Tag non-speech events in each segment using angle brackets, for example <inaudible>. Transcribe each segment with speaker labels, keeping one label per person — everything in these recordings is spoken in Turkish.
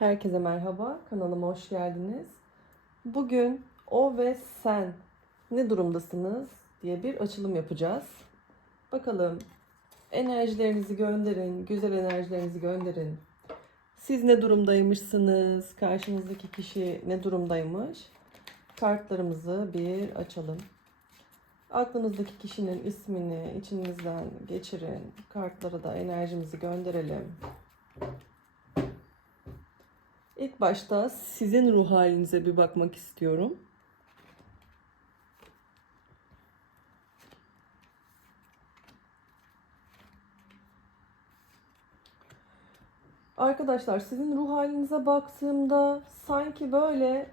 Speaker 1: Herkese merhaba, kanalıma hoş geldiniz. Bugün o ve sen ne durumdasınız diye bir açılım yapacağız. Bakalım enerjilerinizi gönderin, güzel enerjilerinizi gönderin. Siz ne durumdaymışsınız? Karşınızdaki kişi ne durumdaymış? Kartlarımızı bir açalım. Aklınızdaki kişinin ismini içinizden geçirin. Kartlara da enerjimizi gönderelim. İlk başta sizin ruh halinize bir bakmak istiyorum. Arkadaşlar sizin ruh halinize baktığımda sanki böyle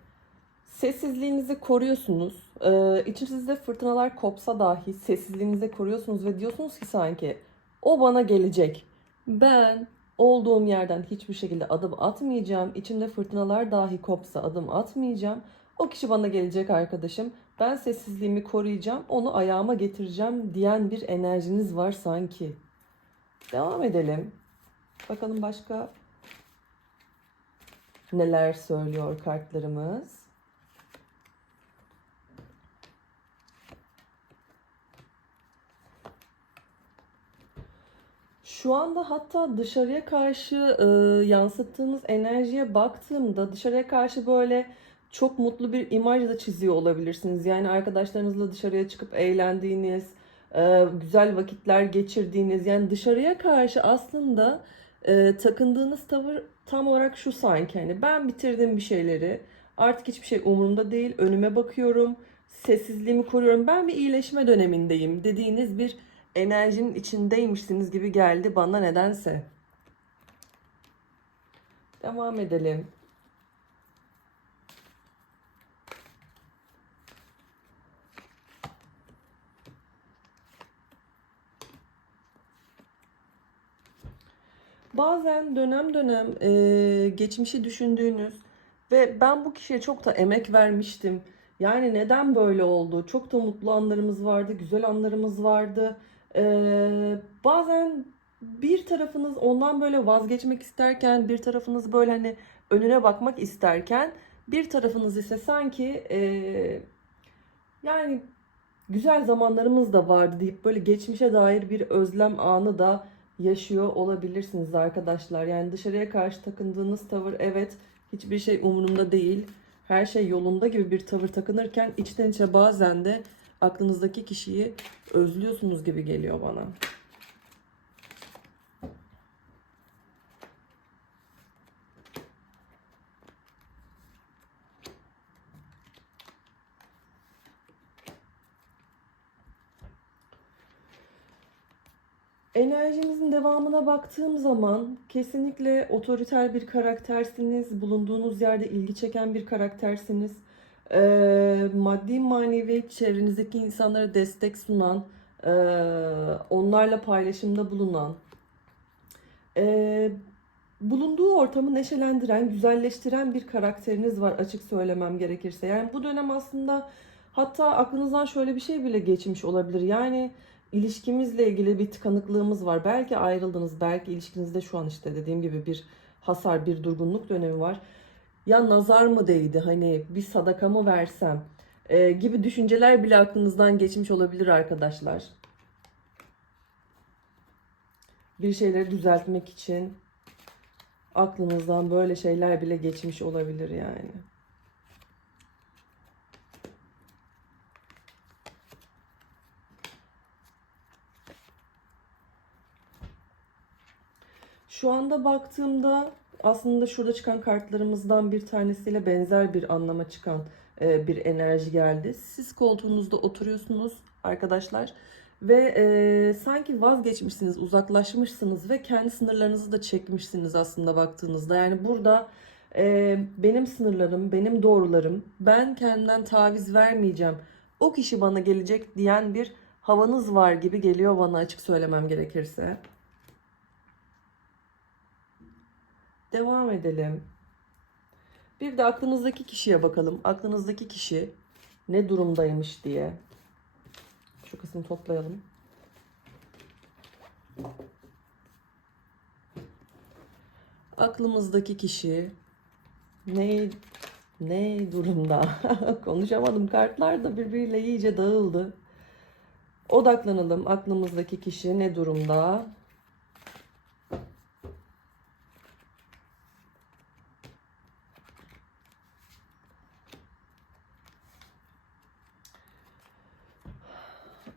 Speaker 1: sessizliğinizi koruyorsunuz. Ee, içinizde fırtınalar kopsa dahi sessizliğinizi koruyorsunuz ve diyorsunuz ki sanki o bana gelecek. Ben olduğum yerden hiçbir şekilde adım atmayacağım. İçimde fırtınalar dahi kopsa adım atmayacağım. O kişi bana gelecek arkadaşım. Ben sessizliğimi koruyacağım. Onu ayağıma getireceğim diyen bir enerjiniz var sanki. Devam edelim. Bakalım başka neler söylüyor kartlarımız. Şu anda hatta dışarıya karşı e, yansıttığınız enerjiye baktığımda dışarıya karşı böyle çok mutlu bir imaj da çiziyor olabilirsiniz. Yani arkadaşlarınızla dışarıya çıkıp eğlendiğiniz, e, güzel vakitler geçirdiğiniz yani dışarıya karşı aslında e, takındığınız tavır tam olarak şu sanki hani ben bitirdim bir şeyleri artık hiçbir şey umurumda değil önüme bakıyorum sessizliğimi koruyorum ben bir iyileşme dönemindeyim dediğiniz bir enerjinin içindeymişsiniz gibi geldi bana nedense. Devam edelim. Bazen dönem dönem e, geçmişi düşündüğünüz ve ben bu kişiye çok da emek vermiştim. Yani neden böyle oldu? Çok da mutlu anlarımız vardı, güzel anlarımız vardı. Ee, bazen bir tarafınız ondan böyle vazgeçmek isterken, bir tarafınız böyle hani önüne bakmak isterken, bir tarafınız ise sanki e, yani güzel zamanlarımız da vardı deyip böyle geçmişe dair bir özlem anı da yaşıyor olabilirsiniz arkadaşlar. Yani dışarıya karşı takındığınız tavır evet hiçbir şey umurumda değil. Her şey yolunda gibi bir tavır takınırken içten içe bazen de aklınızdaki kişiyi özlüyorsunuz gibi geliyor bana. Enerjinizin devamına baktığım zaman kesinlikle otoriter bir karaktersiniz. Bulunduğunuz yerde ilgi çeken bir karaktersiniz. Ee, maddi manevi çevrenizdeki insanlara destek sunan, e, onlarla paylaşımda bulunan, e, bulunduğu ortamı neşelendiren, güzelleştiren bir karakteriniz var açık söylemem gerekirse. Yani bu dönem aslında hatta aklınızdan şöyle bir şey bile geçmiş olabilir. Yani ilişkimizle ilgili bir tıkanıklığımız var. Belki ayrıldınız, belki ilişkinizde şu an işte dediğim gibi bir hasar, bir durgunluk dönemi var. Ya nazar mı değdi, hani bir sadaka mı versem e, gibi düşünceler bile aklınızdan geçmiş olabilir arkadaşlar. Bir şeyleri düzeltmek için aklınızdan böyle şeyler bile geçmiş olabilir yani. Şu anda baktığımda aslında şurada çıkan kartlarımızdan bir tanesiyle benzer bir anlama çıkan e, bir enerji geldi. Siz koltuğunuzda oturuyorsunuz arkadaşlar ve e, sanki vazgeçmişsiniz, uzaklaşmışsınız ve kendi sınırlarınızı da çekmişsiniz aslında baktığınızda. Yani burada e, benim sınırlarım, benim doğrularım, ben kendimden taviz vermeyeceğim. O kişi bana gelecek diyen bir havanız var gibi geliyor bana açık söylemem gerekirse. Devam edelim. Bir de aklınızdaki kişiye bakalım. Aklınızdaki kişi ne durumdaymış diye. Şu kısmı toplayalım. Aklımızdaki kişi Ne ne durumda? <laughs> Konuşamadım. Kartlar da birbiriyle iyice dağıldı. Odaklanalım. Aklımızdaki kişi ne durumda?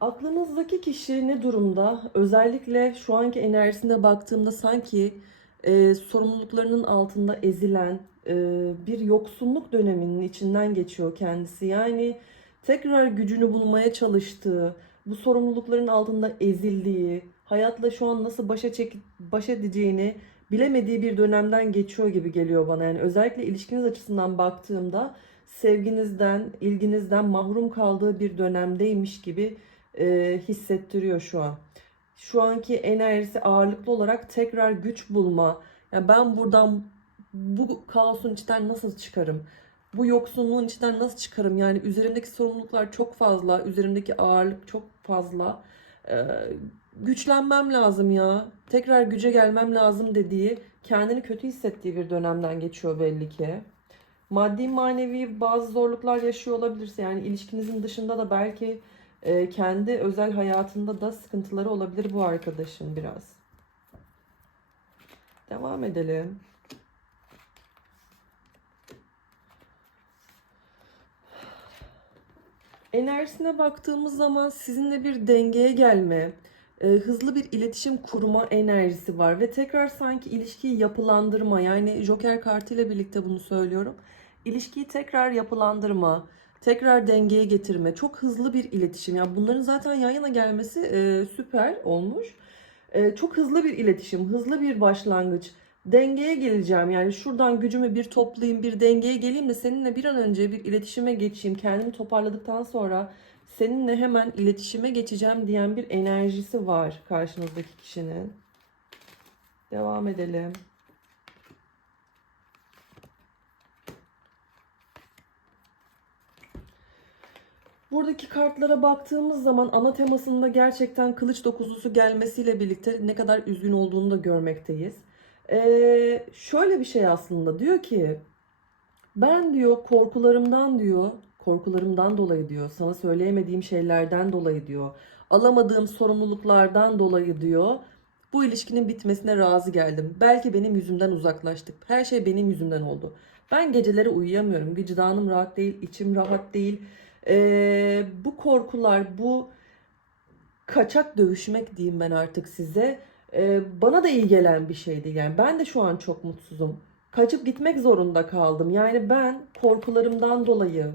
Speaker 1: Aklınızdaki kişi ne durumda? Özellikle şu anki enerjisine baktığımda sanki e, sorumluluklarının altında ezilen e, bir yoksunluk döneminin içinden geçiyor kendisi. Yani tekrar gücünü bulmaya çalıştığı, bu sorumlulukların altında ezildiği, hayatla şu an nasıl başa çek baş edeceğini bilemediği bir dönemden geçiyor gibi geliyor bana. Yani özellikle ilişkiniz açısından baktığımda sevginizden, ilginizden mahrum kaldığı bir dönemdeymiş gibi e, hissettiriyor şu an. Şu anki enerjisi ağırlıklı olarak tekrar güç bulma. Yani ben buradan bu kaosun içinden nasıl çıkarım? Bu yoksunluğun içinden nasıl çıkarım? Yani üzerimdeki sorumluluklar çok fazla, üzerimdeki ağırlık çok fazla. Ee, güçlenmem lazım ya. Tekrar güce gelmem lazım dediği, kendini kötü hissettiği bir dönemden geçiyor belli ki. Maddi manevi bazı zorluklar yaşıyor olabilirse yani ilişkinizin dışında da belki e, kendi özel hayatında da sıkıntıları olabilir bu arkadaşın biraz. Devam edelim. Enerjisine baktığımız zaman sizinle bir dengeye gelme, e, hızlı bir iletişim kurma enerjisi var ve tekrar sanki ilişkiyi yapılandırma yani Joker kartıyla birlikte bunu söylüyorum. İlişkiyi tekrar yapılandırma, tekrar dengeye getirme, çok hızlı bir iletişim. Yani bunların zaten yan yana gelmesi e, süper olmuş. E, çok hızlı bir iletişim, hızlı bir başlangıç. Dengeye geleceğim yani şuradan gücümü bir toplayayım, bir dengeye geleyim de seninle bir an önce bir iletişime geçeyim. Kendimi toparladıktan sonra seninle hemen iletişime geçeceğim diyen bir enerjisi var karşınızdaki kişinin. Devam edelim. Buradaki kartlara baktığımız zaman ana temasında gerçekten kılıç dokuzusu gelmesiyle birlikte ne kadar üzgün olduğunu da görmekteyiz. Ee, şöyle bir şey aslında diyor ki ben diyor korkularımdan diyor korkularımdan dolayı diyor sana söyleyemediğim şeylerden dolayı diyor alamadığım sorumluluklardan dolayı diyor bu ilişkinin bitmesine razı geldim. Belki benim yüzümden uzaklaştık. Her şey benim yüzümden oldu. Ben geceleri uyuyamıyorum. Vicdanım rahat değil, içim rahat değil. Ee, bu korkular, bu kaçak dövüşmek diyeyim ben artık size. Ee, bana da iyi gelen bir şeydi. Yani ben de şu an çok mutsuzum. Kaçıp gitmek zorunda kaldım. Yani ben korkularımdan dolayı,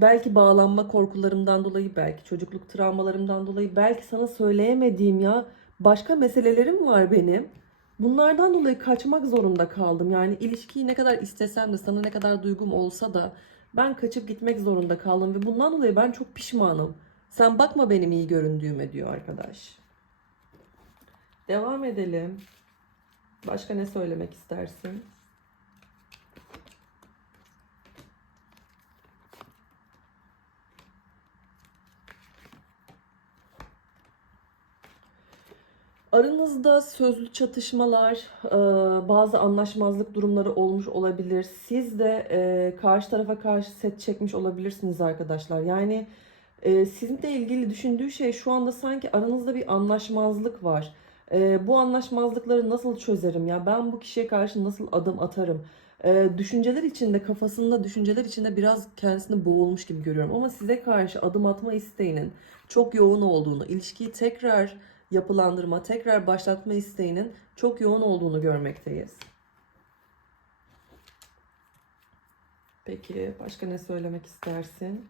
Speaker 1: belki bağlanma korkularımdan dolayı, belki çocukluk travmalarımdan dolayı, belki sana söyleyemediğim ya başka meselelerim var benim. Bunlardan dolayı kaçmak zorunda kaldım. Yani ilişkiyi ne kadar istesem de sana ne kadar duygum olsa da ben kaçıp gitmek zorunda kaldım ve bundan dolayı ben çok pişmanım. Sen bakma benim iyi göründüğüme diyor arkadaş. Devam edelim. Başka ne söylemek istersin? Aranızda sözlü çatışmalar, e, bazı anlaşmazlık durumları olmuş olabilir. Siz de e, karşı tarafa karşı set çekmiş olabilirsiniz arkadaşlar. Yani e, sizinle ilgili düşündüğü şey şu anda sanki aranızda bir anlaşmazlık var. Bu anlaşmazlıkları nasıl çözerim ya? Ben bu kişiye karşı nasıl adım atarım? Düşünceler içinde, kafasında düşünceler içinde biraz kendisini boğulmuş gibi görüyorum. Ama size karşı adım atma isteğinin çok yoğun olduğunu, ilişkiyi tekrar yapılandırma, tekrar başlatma isteğinin çok yoğun olduğunu görmekteyiz. Peki başka ne söylemek istersin?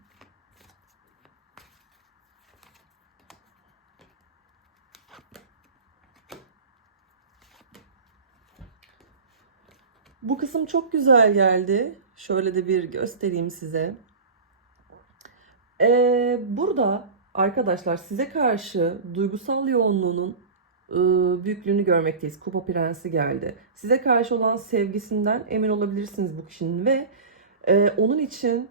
Speaker 1: Bu kısım çok güzel geldi. Şöyle de bir göstereyim size. Ee, burada Arkadaşlar size karşı duygusal yoğunluğunun ıı, büyüklüğünü görmekteyiz. Kupa Prensi geldi. Size karşı olan sevgisinden emin olabilirsiniz bu kişinin ve e, onun için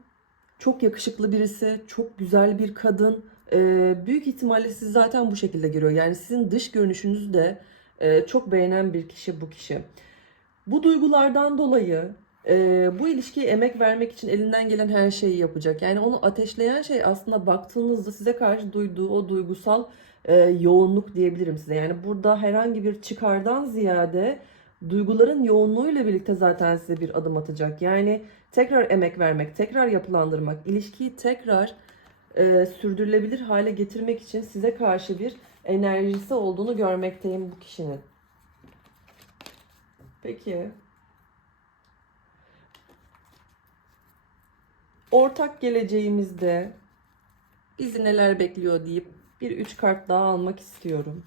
Speaker 1: çok yakışıklı birisi, çok güzel bir kadın. E, büyük ihtimalle sizi zaten bu şekilde görüyor. Yani sizin dış görünüşünüzü de e, çok beğenen bir kişi bu kişi. Bu duygulardan dolayı Ee, bu ilişkiye emek vermek için elinden gelen her şeyi yapacak. Yani onu ateşleyen şey aslında baktığınızda size karşı duyduğu o duygusal e, yoğunluk diyebilirim size. Yani burada herhangi bir çıkardan ziyade duyguların yoğunluğuyla birlikte zaten size bir adım atacak. Yani tekrar emek vermek, tekrar yapılandırmak, ilişkiyi tekrar e, sürdürülebilir hale getirmek için size karşı bir enerjisi olduğunu görmekteyim bu kişinin. Peki. Ortak geleceğimizde bizi neler bekliyor deyip bir üç kart daha almak istiyorum.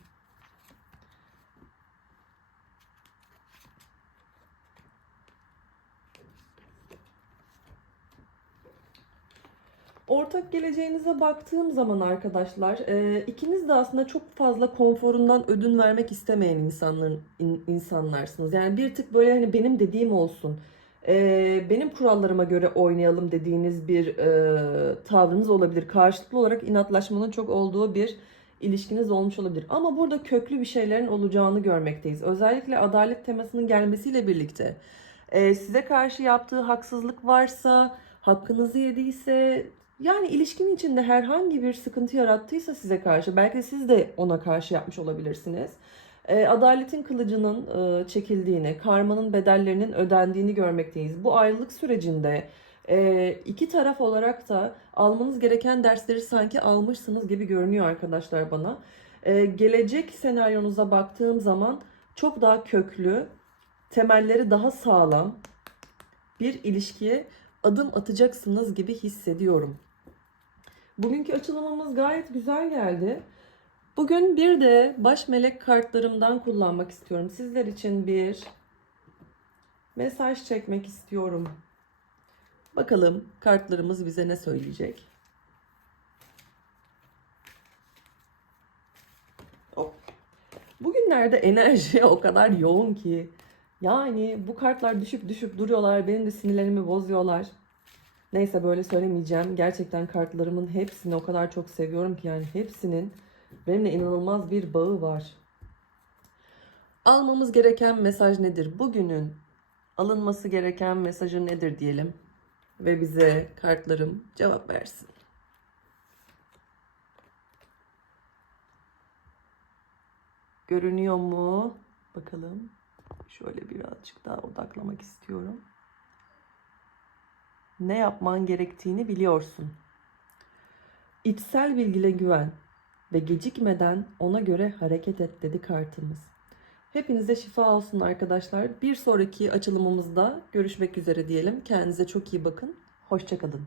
Speaker 1: Ortak geleceğinize baktığım zaman arkadaşlar, e, ikiniz de aslında çok fazla konforundan ödün vermek istemeyen insanların in- insanlarsınız. Yani bir tık böyle hani benim dediğim olsun, e, benim kurallarıma göre oynayalım dediğiniz bir e, tavrınız olabilir. Karşılıklı olarak inatlaşmanın çok olduğu bir ilişkiniz olmuş olabilir. Ama burada köklü bir şeylerin olacağını görmekteyiz. Özellikle adalet temasının gelmesiyle birlikte e, size karşı yaptığı haksızlık varsa, hakkınızı yediyse, yani ilişkinin içinde herhangi bir sıkıntı yarattıysa size karşı, belki siz de ona karşı yapmış olabilirsiniz. E, adaletin kılıcının e, çekildiğini, karmanın bedellerinin ödendiğini görmekteyiz. Bu ayrılık sürecinde e, iki taraf olarak da almanız gereken dersleri sanki almışsınız gibi görünüyor arkadaşlar bana. E, gelecek senaryonuza baktığım zaman çok daha köklü, temelleri daha sağlam bir ilişkiye adım atacaksınız gibi hissediyorum. Bugünkü açılımımız gayet güzel geldi. Bugün bir de baş melek kartlarımdan kullanmak istiyorum. Sizler için bir mesaj çekmek istiyorum. Bakalım kartlarımız bize ne söyleyecek? Hop. Bugünlerde enerji <laughs> o kadar yoğun ki. Yani bu kartlar düşüp düşüp duruyorlar. Benim de sinirlerimi bozuyorlar. Neyse böyle söylemeyeceğim. Gerçekten kartlarımın hepsini o kadar çok seviyorum ki yani hepsinin benimle inanılmaz bir bağı var. Almamız gereken mesaj nedir? Bugünün alınması gereken mesajı nedir diyelim. Ve bize kartlarım cevap versin. Görünüyor mu? Bakalım. Şöyle birazcık daha odaklamak istiyorum. Ne yapman gerektiğini biliyorsun. İçsel bilgile güven ve gecikmeden ona göre hareket et dedi kartımız. Hepinize şifa olsun arkadaşlar. Bir sonraki açılımımızda görüşmek üzere diyelim. Kendinize çok iyi bakın. Hoşçakalın.